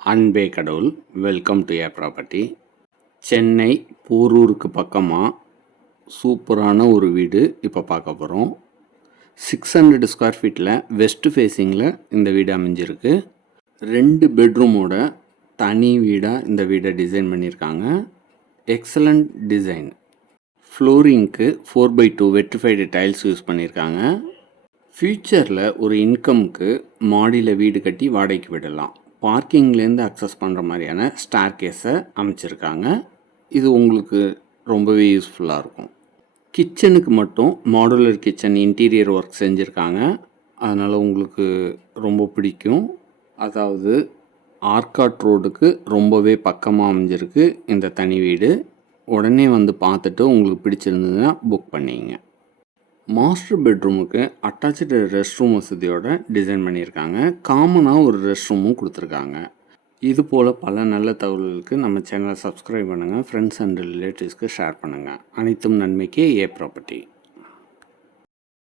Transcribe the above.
அன்பே கடவுள். Welcome to a property. Chennai போரூருக்கு பக்கமாக சூப்பரான ஒரு வீடு இப்போ பார்க்க போகிறோம். 600 ஸ்கொயர் ஃபீட்டில் வெஸ்ட் ஃபேஸிங்கில் இந்த வீடு அமைஞ்சிருக்கு. 2 பெட்ரூமோட தனி வீடாக இந்த வீடை டிசைன் பண்ணியிருக்காங்க. Excellent design. ஃப்ளோரிங்க்கு 4x2 வெட்ரிஃபைடு டைல்ஸ் யூஸ் பண்ணியிருக்காங்க. ஃப்யூச்சரில் ஒரு இன்கம்க்கு மாடியில் வீடு கட்டி வாடகைக்கு விடலாம். பார்க்கிங்லேருந்து அக்சஸ் பண்ணுற மாதிரியான ஸ்டார் கேஸை அமைச்சிருக்காங்க. இது உங்களுக்கு ரொம்பவே யூஸ்ஃபுல்லாக இருக்கும். கிச்சனுக்கு மட்டும் மாடுலர் கிச்சன் இன்டீரியர் ஒர்க் செஞ்சுருக்காங்க. அதனால் உங்களுக்கு ரொம்ப பிடிக்கும். அதாவது ஆர்காட் ரோடுக்கு ரொம்பவே பக்கமாக அமைஞ்சிருக்கு இந்த தனி வீடு. உடனே வந்து பார்த்துட்டு உங்களுக்கு பிடிச்சிருந்ததுன்னா புக் பண்ணிங்க. மாஸ்டர் பெட்ரூமுக்கு அட்டாச்சு ரெஸ்ட் ரூம் வசதியோடு டிசைன் பண்ணியிருக்காங்க. காமனாக ஒரு ரெஸ்ட் ரூமும் கொடுத்துருக்காங்க. இது போல் பல நல்ல தகவல்களுக்கு நம்ம சேனலை சப்ஸ்கிரைப் பண்ணுங்கள். ஃப்ரெண்ட்ஸ் அண்ட் ரிலேட்டிவ்ஸ்க்கு ஷேர் பண்ணுங்கள். அனைத்தும் நன்மைக்கே ஏ ப்ராப்பர்ட்டி.